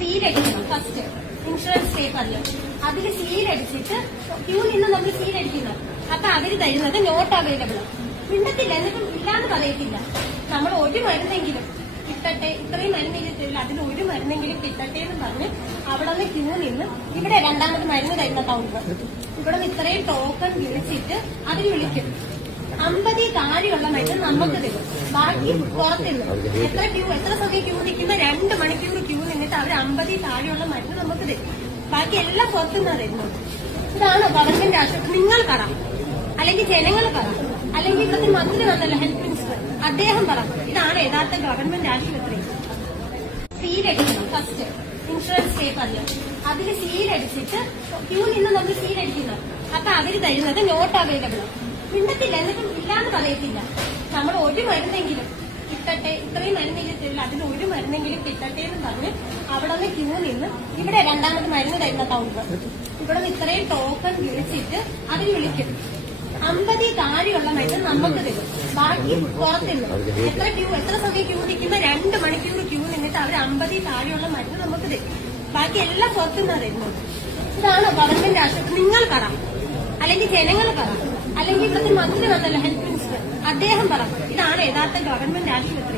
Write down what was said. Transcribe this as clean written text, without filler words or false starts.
സീലടിക്കണം first insurance പേപ്പറിൽ. അതിൽ സീലടിച്ചിട്ട് Q നിന്ന് നമ്മൾ സീലടിക്കണം. അപ്പൊ അവര് തരുന്നത് നോട്ട് അവൈലബിൾ മിണ്ടത്തില്ല, എന്നിട്ടും ഇല്ലാന്ന് പറയത്തില്ല. നമ്മൾ ഒരു മരുന്നെങ്കിലും കിട്ടട്ടെ, ഇത്രയും മരുന്നെങ്കിലും തരില്ല, അതിൽ ഒരു മരുന്നെങ്കിലും കിട്ടട്ടെ എന്ന് പറഞ്ഞ് അവിടെ നിന്ന് ക്യൂ നിന്ന് ഇവിടെ രണ്ടാമത് മരുന്ന് തരുന്ന കൗണ്ടർ ഇവിടെ നിന്ന് ഇത്രയും ടോക്കൺ വിളിച്ചിട്ട് അവർ വിളിക്കും. 50 താഴെയുള്ള മരുന്ന് നമുക്ക് തരും, ബാക്കി പുറത്തുനിന്ന്. എത്ര സമയം ക്യൂ നിൽക്കുന്ന 2 മണിക്കൂർ ക്യൂ നിന്നിട്ട് അവർ 50 താഴെയുള്ള മരുന്ന് നമുക്ക് തരും, ബാക്കി എല്ലാം പുറത്തുനിന്നാണ് തരുന്നത്. ഇതാണ് ഗവൺമെന്റ് ആശുപത്രി. നിങ്ങൾ പറ, അല്ലെങ്കിൽ ജനങ്ങൾ പറ, അല്ലെങ്കിൽ ഇവിടുത്തെ മന്ത്രി വന്നല്ലോ ഹെൽത്ത് പ്രിൻസിപ്പൽ, അദ്ദേഹം പറ, ഇതാണ് യഥാർത്ഥ ഗവൺമെന്റ് ആശുപത്രി. സീലടിക്കണം ഫസ്റ്റ് ഇൻഷുറൻസ് പേപ്പറിൽ. അതിൽ സീലടിച്ചിട്ട് ക്യൂ നിന്ന് നമ്മൾ സീലടിക്കണം. അപ്പൊ അവര് തരുന്നത് നോട്ട് അവൈലബിൾ മിണ്ടത്തില്ല, എന്നിട്ടും ഇല്ലാന്ന് പറയത്തില്ല. നമ്മൾ ഒരു മരുന്നെങ്കിലും കിട്ടട്ടെ, ഇത്രയും മരുന്നെങ്കിലും തരില്ല, അതിൽ ഒരു മരുന്നെങ്കിലും കിട്ടട്ടെ എന്ന് പറഞ്ഞ് അവിടെ നിന്ന് ക്യൂ നിന്ന് ഇവിടെ രണ്ടാമത് മരുന്ന് തരുന്ന കൗണ്ടർ ഇവിടെ നിന്ന് ഇത്രയും ടോക്കൺ വിളിച്ചിട്ട് അവർ വിളിക്കും. 50 താഴെയുള്ള മരുന്ന് നമുക്ക് തരും, ബാക്കി പുറത്തുനിന്ന്. എത്ര സമയം ക്യൂ നിൽക്കുന്ന 2 മണിക്കൂർ ക്യൂ നിന്നിട്ട് അവർ 50 താഴെയുള്ള മരുന്ന് നമുക്ക് തരും, ബാക്കി എല്ലാം പുറത്തുനിന്നാണ് തരുന്നത്. ഇതാണ് ഗവൺമെന്റ് ആശുപത്രി. നിങ്ങൾ പറ, അല്ലെങ്കിൽ ജനങ്ങൾ പറ, അല്ലെങ്കിൽ ഇവിടുത്തെ മന്ത്രി വന്നല്ലോ ഹെൽത്ത് പ്രിൻസിപ്പൽ, അദ്ദേഹം പറ, ഇതാണ് യഥാർത്ഥ ഗവൺമെന്റ് ആശുപത്രി.